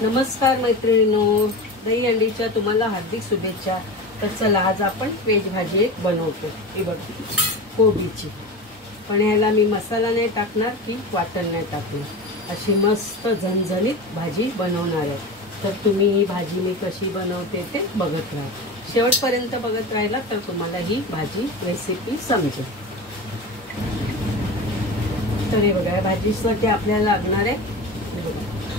नमस्कार मैत्रिणींनो, दही अंडीच्या तुम्हाला हार्दिक शुभेच्छा। तर चला आज आपण व्हेज भाजी एक बनवतो। ही बघ कोबीची, पण ह्याला मी मसाला नाही टाकणार की वाटण नाही टाकणार, अशी मस्त झणझणीत भाजी बनवणार आहे। तर तुम्ही ही भाजी मी कशी बनवते ते बघत राहा, शेवटपर्यंत बघत राहिला तर तुम्हाला ही भाजी रेसिपी समजेल। तर हे बघा, भाजीसाठी आपल्याला लागणार आहे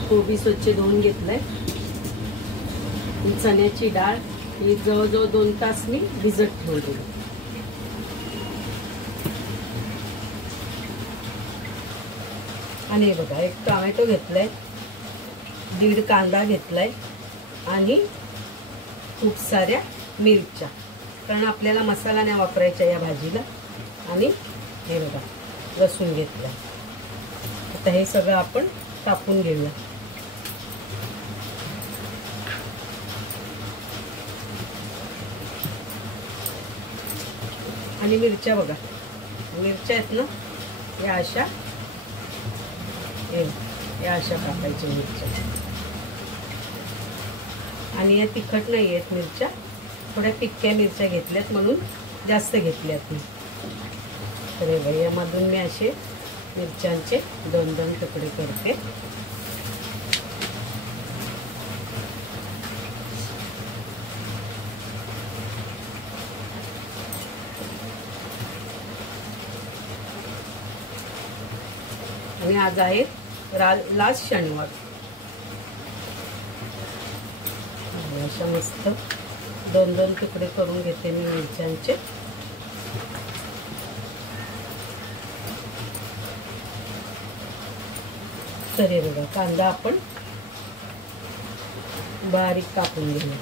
कोबी स्वच्छ धुवून घेतलंय, चण्याची डाळ ही जवळजवळ 2 तास मी भिजत ठेवली। आणि बघा, एक टोमॅटो घेतलाय, 1.5 कांदा घेतलाय आणि खूप साऱ्या मिरच्या, कारण आपल्याला मसाला नाही वापरायचा या भाजीला। आणि हे बघा लसूण घेतलाय। आता हे सगळं आपण कापून घेऊया। आणि मिरच्या बघा, मिरच्या आहेत ना, या अशा कापायच्या मिरच्या। आणि या तिखट नाही आहेत मिरच्या, थोड्या तिखट्या मिरच्या घेतल्यात म्हणून जास्त घेतल्यात मी। तर बघा, यामधून मी असे मिरच्यांचे 2-2 तुकडे करते। आणि आज आहे लास्ट शनिवार। अशा मस्त 2-2 तुकडे करून घेते मी मिरच्यांचे। तर हे बघा, कांदा आपण बारीक कापून घेऊया।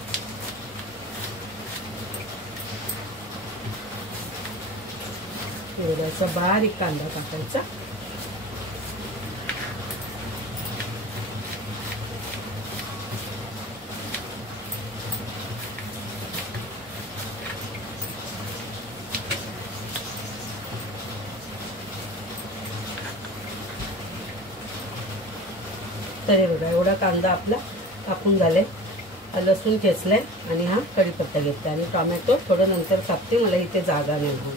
एवढासा बारीक कांदा कापायचा। तर हे बघा, एवढा कांदा आपला कापून झालाय, लसूण खेचलाय आणि हा कढीपत्ता घेतला आणि टोमॅटो थोडं नंतर कापते, मला इथे जागा नाही म्हणून।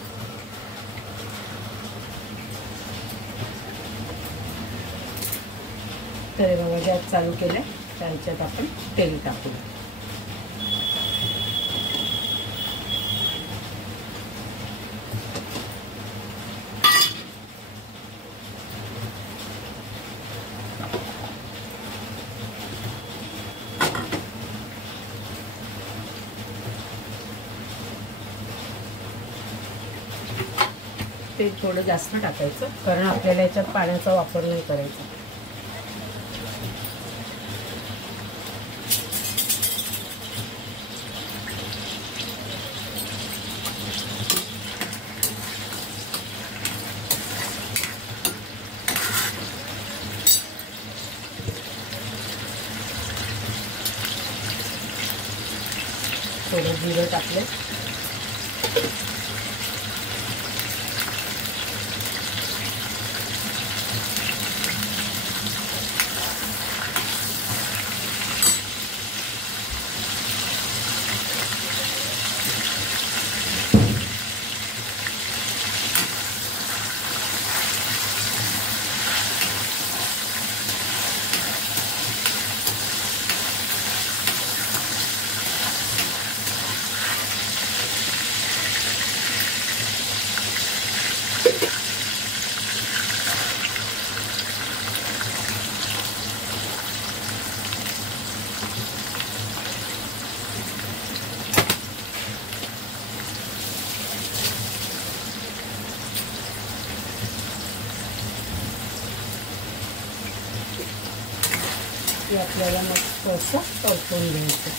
तर हे बघा, गॅस चालू केलाय, त्याच्यात आपण तेल टाकू। तेल थोडं जास्त टाकायचं, कारण आपल्याला याच्यात पाण्याचा वापर नाही करायचा। थोडं जिरं टाकलं, ते आपल्याला मस्त असं परतून घ्यायचं।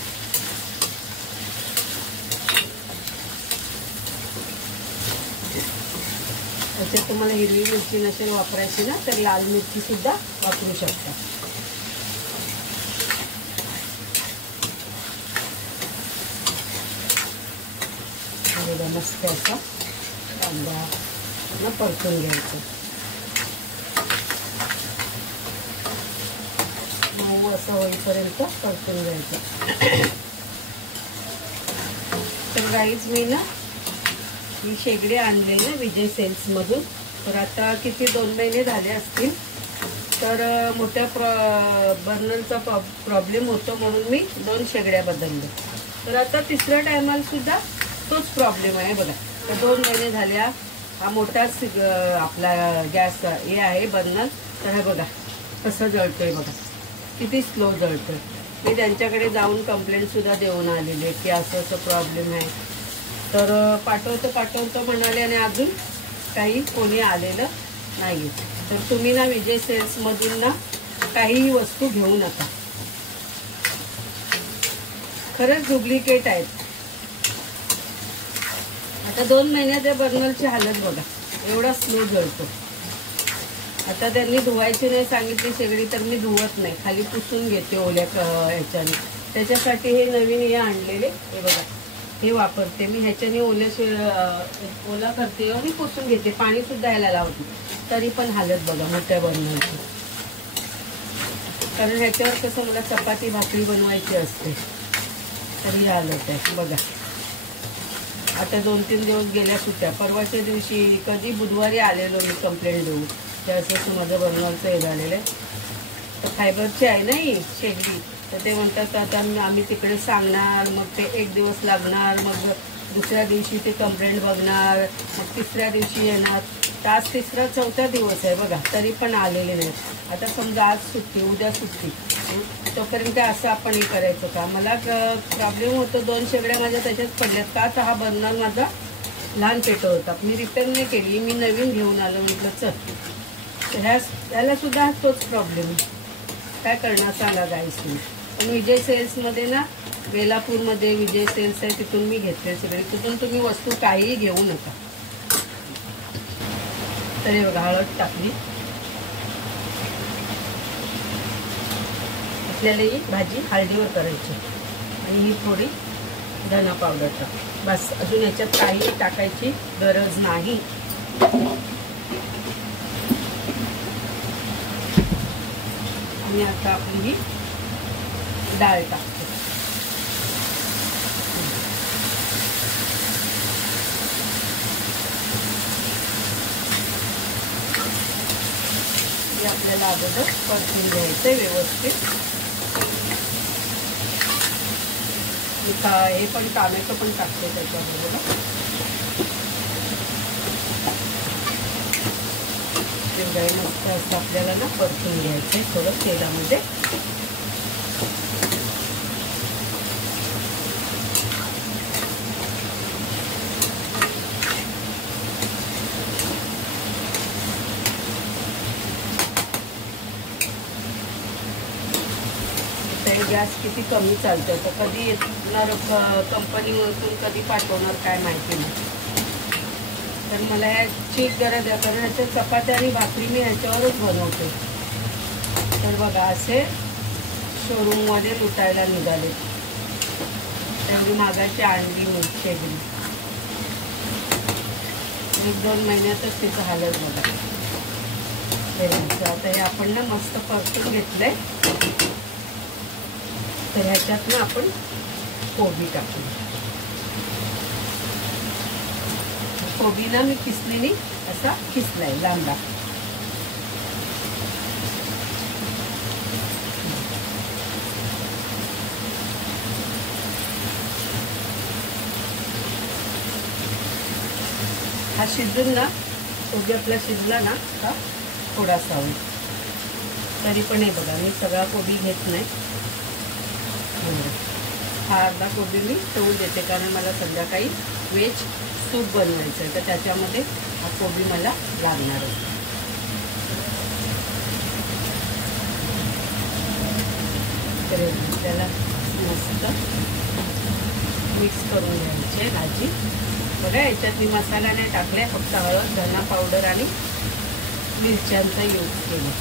त्याच्यात तुम्हाला हिरवी मिरची नसेल वापरायची ना, तर लाल मिरची सुद्धा वापरू शकता। मस्त असा कांदा परतून घ्यायचं। मऊ असं होईपर्यंत परतून घ्यायचं. तर गाईज मी ना ही शेगडी आणली ना विजय सेल्समधून. तर आता किती 2 महिने झाले असतील. तर मोठ्या बर्नरचा प्रॉब्लेम होतो म्हणून मी 2 शेगड्या बदलल्या. तर आता तिसऱ्या टायमाला सुद्धा तोच प्रॉब्लेम आहे बघा. तर 2 महिने झाल्या. हा मोठाच आपला गॅस हे आहे बर्नर. तर हे बघा कसं जळतोय बघा, किती स्लो जळतोय. मी त्यांच्याकडे जाऊन कंप्लेंटसुद्धा देऊन आलेली की असं असं प्रॉब्लेम आहे. तर पाठवतो म्हणाले आणि अजून काही कोणी आलेलं नाही. तर तुम्ही ना विजय सेल्समधून ना काहीही वस्तू घेऊ नका, खरंच डुप्लिकेट आहेत. आता 2 महिन्याच्या बर्नरची हालत बघा, एवढा स्लो जळतो. आता त्यांनी धुवायची नाही सांगितली शेगडी, तर मी धुवत नाही, खाली पुसून घेते ओल्या ह्याच्याने. त्याच्यासाठी हे नवीन हे आणलेले हे बघा, हे वापरते मी. ह्याच्याने ओला करते आणि पुसून घेते, पाणी सुद्धा ह्याला लावते. तरी पण हालत बघा मोठ्या बर्नरची. कारण ह्याच्यावर कसं मला चपाती भाकरी बनवायची असते, तरी हालत आहे बघा. आता 2-3 दिवस गेल्या सुट्ट्या. परवाच्या दिवशी कधी बुधवारी आलेलो मी कंप्लेंट देऊ, ते असं माझं बर्नरचं हे झालेलं आहे. तर फायबरची आहे ना ही शेगडी. तर ते म्हणतात आता आम्ही तिकडे सांगणार, मग ते 1 दिवस लागणार, मग दुसऱ्या दिवशी ते कंप्लेंट बघणार, मग तिसऱ्या दिवशी येणार. तर आज 3रा-4था दिवस आहे बघा, तरी पण आलेले नाही. आता समजा आज सुट्टी, उद्या सुट्टी, तोपर्यंत असं आपण हे करायचं का? मला प्रॉब्लेम होतो. 2 शेगड्या माझ्या त्याच्यात पडल्यात का? तर हा बर्नर माझा लहान पेटो होता. मी रिटर्न नाही केली, मी नवीन घेऊन आलो. म्हटलं चल. तर ह्याला सुद्धा तोच प्रॉब्लेम आहे. काय करणार सांगा गाईस तुम्ही. पण विजय सेल्समध्ये ना, बेलापूरमध्ये विजय सेल्स आहे, तिथून मी घेतले सगळे. तिथून तुम्ही वस्तू काहीही घेऊ नका. तर हे बघा हळद टाकली. आपल्याला ही भाजी हळदीवर करायची आणि ही थोडी धना पावडर टाक, बस. अजून याच्यात काही टाकायची गरज नाही. आणि आता आपली ही डाळ टाकते. हे आपल्याला अगोदर परतून घ्यायचं व्यवस्थित. हे पण टोमॅटो पण टाकते त्याच्याबरोबर. ते मस्त असं आपल्याला ना परतून घ्यायचंय थोडं तेलामध्ये. गॅस किती कमी चालतोय. तर कधी येणार कंपनीमधून, कधी पाठवणार काय माहिती नाही. तर मला ह्याची गरज आहे, कारण ह्याच्या चपात्या आणि भाकरी मी ह्याच्यावरच बनवते. तर बघा असे शोरूममध्ये लुटायला निघाले. तेवढी मागाची आणली मी शेगडी. 1-2 महिन्यातच तिचं हालत बघा. आता हे आपण ना मस्त परतून घेतलंय. तर ह्याच्यात ना आपण कोबी टाकू. कोबी ना मी किसलेली असा किसलाय लांबा. हा शिजून ना, कोबी आपला शिजला ना हा थोडासा होईल. तरी पण हे बघा मी सगळा कोबी घेत नाही. हा अर्धा कोबी मी ठेवून देते, कारण मला संध्याकाळी व्हेज सूप बनवायचं आहे. तर त्याच्यामध्ये हा कोबी मला लागणार आहे. तर त्याला मस्त मिक्स करून घ्यायची भाजी. बघा याच्यात मी मसाला नाही टाकले, फक्त हळद, धना पावडर आणि मिरच्यांचा यूज केला.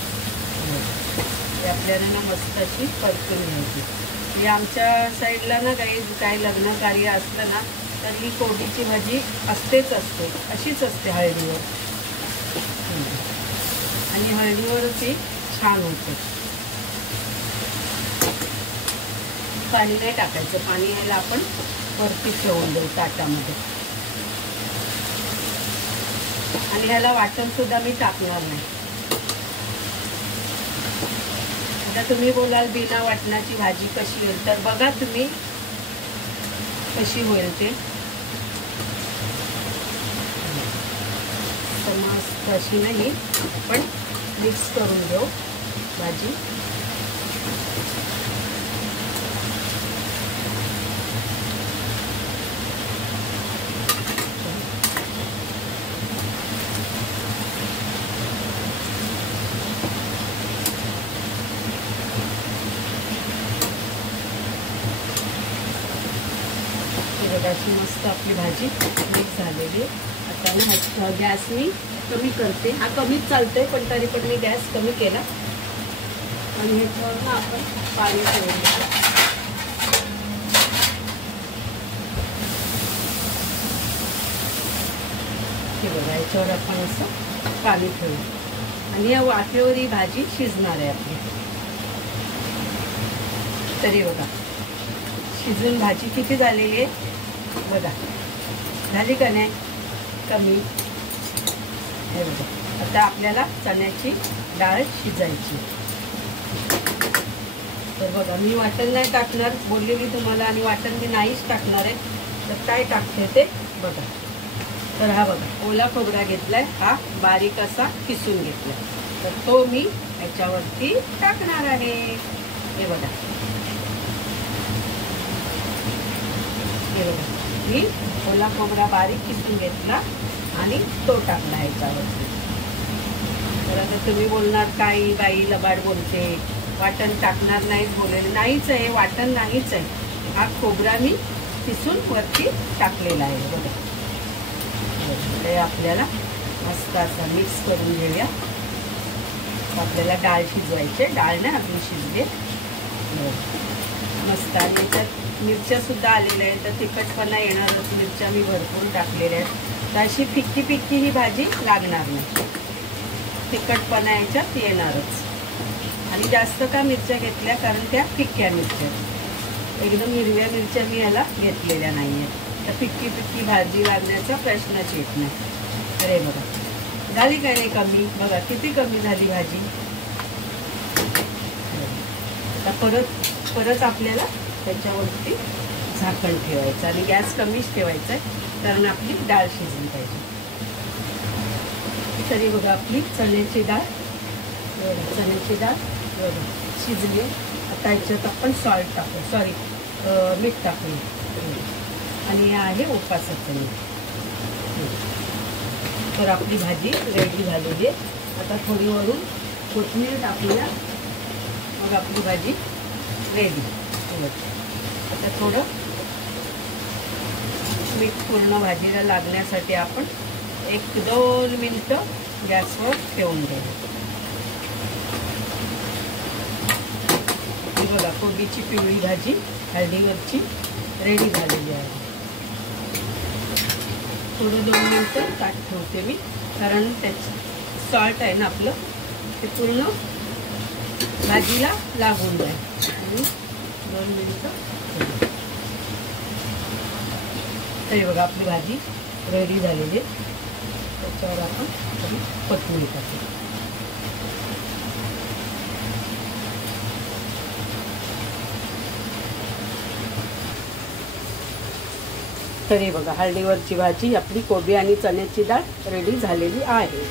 हे आपल्याला ना मस्त अशी परतून घ्यायची. ही आमच्या साईडला ना काय लग्न कार्य असलं ना, तर ही कोबीची भाजी असतेच असते, अशीच असते हळदीवर. आणि हळदीवरच ही छान होते. पाणी नाही टाकायचं, पाणी यायला आपण वरती ठेवून देऊ ताटामध्ये. आणि ह्याला वाटण सुद्धा मी टाकणार नाही. आता तुम्ही बोलाल बिना वाटणाची भाजी कशी होईल, तर बघा तुम्ही कशी होईल ते. मस्त अशी नाही, आपण मिक्स करून घेऊ भाजी. अशी मस्त आपली भाजी मिक्स झालेली. आता ना गॅस मी कमी करते. हा कमीच चालतोय, पण तरी पण मी गॅस कमी केला. आणि ह्याच्यावर ना आपण पाणी ठेवून घेऊ. हे बघा, याच्यावर आपण असं पाणी ठेवू आणि या वाफेवर ही भाजी शिजणार आहे आपली. तरी बघा शिजून भाजी किती झालेली आहे बघा. झाली का नाही कमी. हे बघा, आता आपल्याला चण्याची डाळ शिजायची. तर बघा, मी वाटण नाही टाकणार बोललेली तुम्हाला, आणि वाटण मी नाहीच टाकणार आहे. तर काय टाकते ते बघा. तर हा बघा, ओला खोबरा घेतलाय, हा बारीक असा किसून घेतलाय. तर तो मी याच्यावरती टाकणार आहे. हे बघा, हे बघा, मी ओला खोबरा बारीक किसून घेतला आणि तो टाकला ह्याच्यावरती. तर आता तुम्ही बोलणार काय बाई लबाड बोलते, वाटण टाकणार नाहीच बोलेल. नाहीच आहे, वाटण नाहीच आहे. हा खोबरा मी किसून वरती टाकलेला आहे बघा. ते आपल्याला मस्त असा मिक्स करून घेऊया. आपल्याला डाळ शिजवायची, डाळ नाही आपली शिजले मस्त. आणि याच्यात मिरच्या सुद्धा आलेल्या आहेत, तर तिखटपणा येणारच. मिरच्या मी भरपूर टाकलेल्या आहेत, तर अशी फिक्की फिक्की ही भाजी लागणार नाही. तिखटपणा याच्यात येणारच. आणि जास्त का मिरच्या घेतल्या, कारण त्या फिक्क्या मिरच्या, एकदम हिरव्या मिरच्या मी याला घेतलेल्या नाही आहेत. तर फिक्की फिक्की भाजी लागण्याचा प्रश्नच येत नाही. अरे बघा, झाली काय नाही कमी. बघा किती कमी झाली भाजी. आता परत आपल्याला त्याच्यावरती झाकण ठेवायचं आणि गॅस कमीच ठेवायचा आहे, कारण आपली डाळ शिजली पाहिजे. तरी बघा आपली चण्याची डाळ शिजली. आता याच्यात आपण सॉल्ट टाकू, मीठ टाकू. आणि हे आहे उपासाचं मीठ. तर आपली भाजी रेडी झालेली आहे. आता थोडी वरून कोथिंबीर टाकूया, मग आपली भाजी रेडी. आता थोडं मीठ पूर्ण भाजीला लागण्यासाठी आपण 1-2 मिनिटं गॅसवर ठेवून घेऊ. ही बघा, कोबीची पिवळी भाजी हळदीवरची रेडी झालेली आहे. थोडं 2 मिनिटं ताट ठेवते मी, कारण त्याचं सॉल्ट आहे ना आपलं, ते पूर्ण भाजीला लागून जाईल. आणि 2 मिनिटं. तरी बघा आपली भाजी रेडी झालेली आहे. त्याच्यावर आपण कोथिंबीर टाकू. तरी बघा, हळदीवरची भाजी आपली कोबी आणि चण्याची डाळ रेडी झालेली आहे.